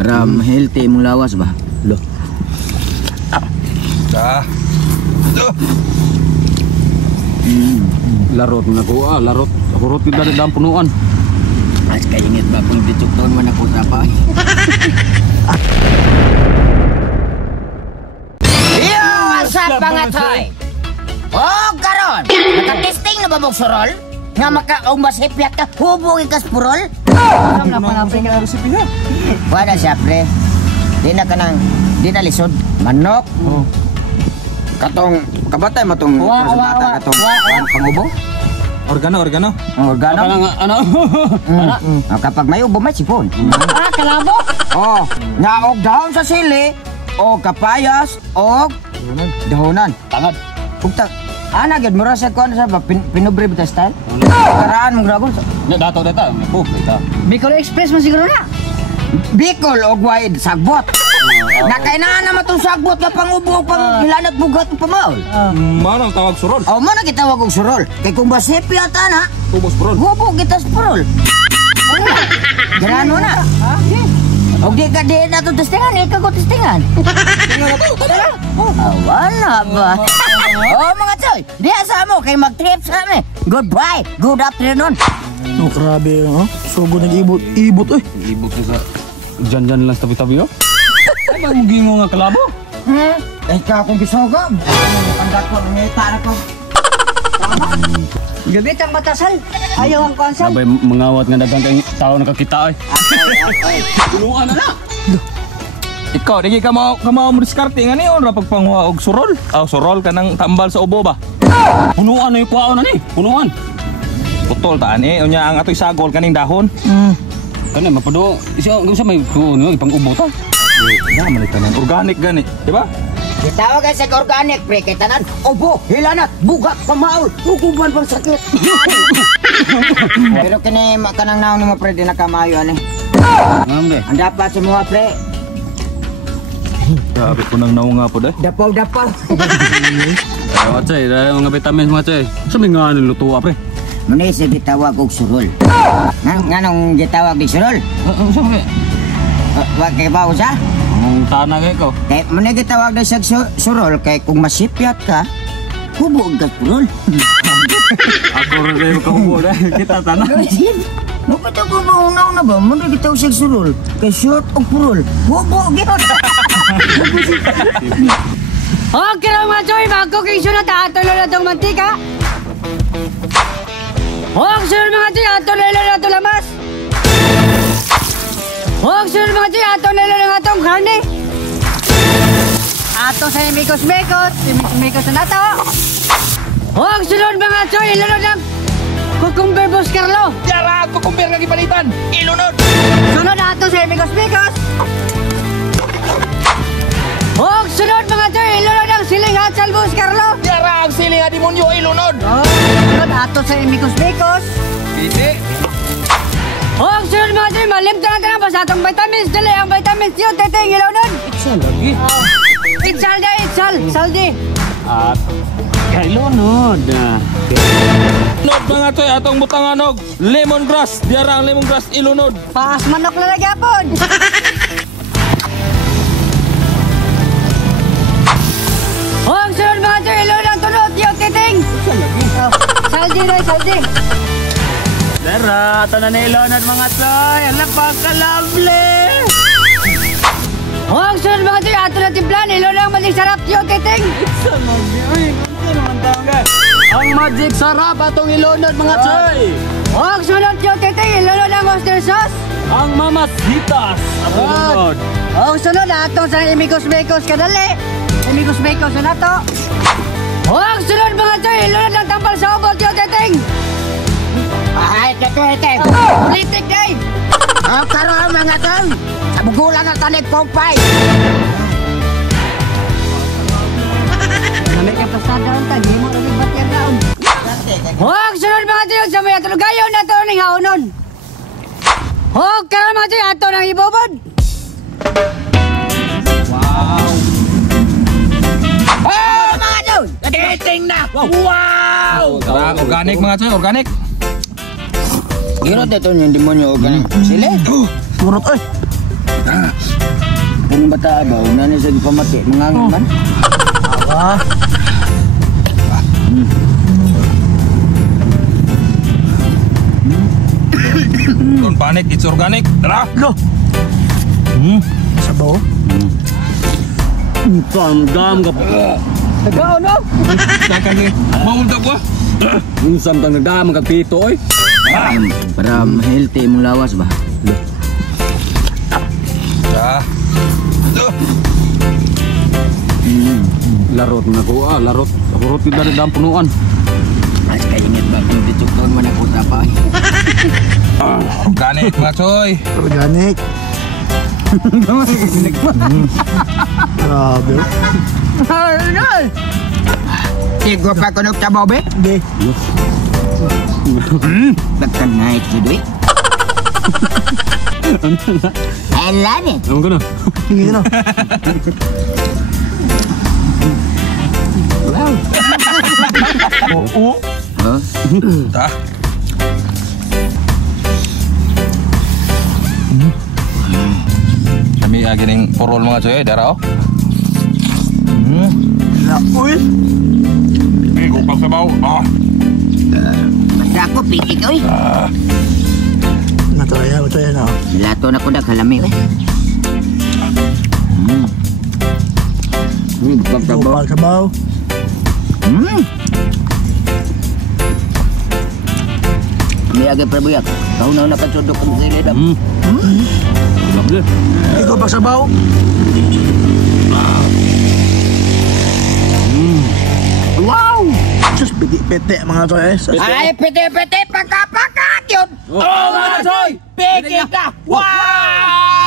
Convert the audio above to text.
Para healthy mong lawas ba? Lo. Larot na ko larot. Hurot kita di dalam punuan. Mas kaingit ba pun dicukton man ako sa pa. Yo, asap banget hoy. Oh, karon. Nakatesting na ba mong surol? Nga makaumbas hipyat ka, hubungin ka spurol? Alam na pala ka resipya. Wala siya, pre. Di na lisod. Manok. Katong, kabatay mo tong katong pangubo? Organo. Organo? Ano? Kapag may ubo, may sipon. Kalabo? Oh, naog dahon sa sili, o kapayas, o dahonan. Tangad. Kukta, gyud mura sa kuan sa pinubre bita style. Karaan mong dragon. Nya dato data, po kita. Bicol Express man siguro na. Bicol og wide sagbot. Nakainaan naman itong sagbot na pangubo pang hilanat bugat ng pamaol. Manang tawag surol. O mo na kitawag og surol. Kay kung basipi ata na, Tubos surol. hubo kita sa surol. Ganahan mo na. Og di ka di na ito testingan, ikaw ko testingan. Tingnan na to, tara. Wala ba? Oh mga choy, di asa mo kay mag-trip sa amin. Goodbye, good afternoon. Oh, grabe ha. Sugod nag-ibot eh. Ibog sa jan-jan lang sa tabi-tabi oh. Ay, magiging mo nga kalabo. Ikaw akong gisogam. Ang dako, nangyaita na ko. Gabi tang batasal. Ayaw ang konsal. Sabay mangawat nga dagang kay tao nakakita ay. Tulungan na na. Ikaw, di ka mo diskarte nga niyon ra pagpangwa og surol. Surol ka nang tambal sa ubo ba? Punuan na yung kuwaon na ni. Punuan. Putol taan unya ang atoy sagol kaning dahon. Kani mapado isa may puno ipang ubo ta. Ya man tanan organic gani, di ba? Gitawag sa organic pre kay tanan. Obo, hilanat, bugat, pamaol, uguban pang sakit. Pero kini kanang naon mo pre di na kamayo ani. Ngambe. Ang dapat sa mga pre. Grabe ko nang naunga po dai. Dapaw. Ay, chay, mga vitamins mga chay. Sabi nga niluto pre. Muna isa gitawag og surol. Nganong gitawag di surol? Sabi. Wag kay ba usa? Ang tanag ko. Kay muna gitawag di sa surol kay kung masipyat ka, hubog ka surol. Ako rin ka ubo dai. Kita tanag. Mukita ko maunaw na ba? Muna gitawag sa surol kay short og purol. Hubog gyud. Okay lang mga choy, magkukisyo na tatulo na itong mantika. Sunod mga choy, atuloy na ito lamas. Sunod mga choy, atuloy na itong karne. Ato sa imikos-mikos na ito. Sunod mga choy, ilunod ng kukumber buskarlo. Yara, kukumber nga gipalitan. Ilunod. Sunod ato sa imikos-mikos. Sunod mga choy, ilunod ng siling at salbus, Carlo. Yara, ang siling nga demonyo ilunod. Sunod ato sa imikos-mikos. Hindi. Sunod mga choy, malimtan natin ang pasatong vitamins. Dali ang vitamins yun, teteng, ilunod. Itsa lagi. Itsal di. At ilunod. Ilunod mga choy, atong butanganog. Lemongrass. Yara ang lemongrass ilunod. Paas manok na nagyapon. Sunod mga choy, ilunod ang tunod, yun, teteng. Saldi na, saldi. Dara, ito na ilunod mga choy. Napaka-lovely. Sunod mga choy, ato na timplan, ilunod ang maling sarap, yun, teteng. Ang magic sarap atong ilunod mga choy. Sunod yun, teteng, ilunod ang oyster sauce. Ang mamasitas atong ilunod. Sunod ato sa imikos-mikos kadali. Imikos-mikos na to. Sunod mga choy, ilunod ang tambal sa ubot, yun, teteng. Ay, teteng. Politik day. Karoon mga tol. Sa bugulan na tanig kompay. Namay ka pasada ang tagi mo, rin ba't yan daon? Sunod mga choy, sa may atulugayon na to ning haunon. Karoon mga choy, ato ng ibubod. Wow. Mga tol. Teteng na. Wow. Organic mga choy, organic. Giro dito yung demonyo organic. Sila. Turot, oy. Ang bata ba, una ni sa pamati, mangangin man. Awa. Don't panic, it's organic. Tara. Lo. Sabaw. Dam ka pa. Tagaw no? Takan ni. Maunta ko. Usam tang nagdam ka pito oy. Para healthy mong lawas ba? Ah. Larot na ko larot. Larot kita dari dam punuan. Mas kainit ba kung ditukton man ako sa pa? Organic mga choy. Organic. Grabe. Sigo pa kunok sa bobe? Hindi. Bakang naik sa duit. I love it. Ano ka na? Hindi na. Wow. Oo. Huh? Ta. Kami agi ning porol mga choy, dara oh. Uy. Hey, kupak sa baw. Ah. Basta ako pitik oy. Mataya na. Lato na ko naghalami oy. Sabaw. Sabaw. May agay prabuyak. Kau na nakasudok kong gilid. Grabe. Ikaw pa sabaw. Wow! Just piti-piti mga toy. Ay, piti-piti, pagka-pagka, yun! Oh, mga choy! Piki ka! Wow!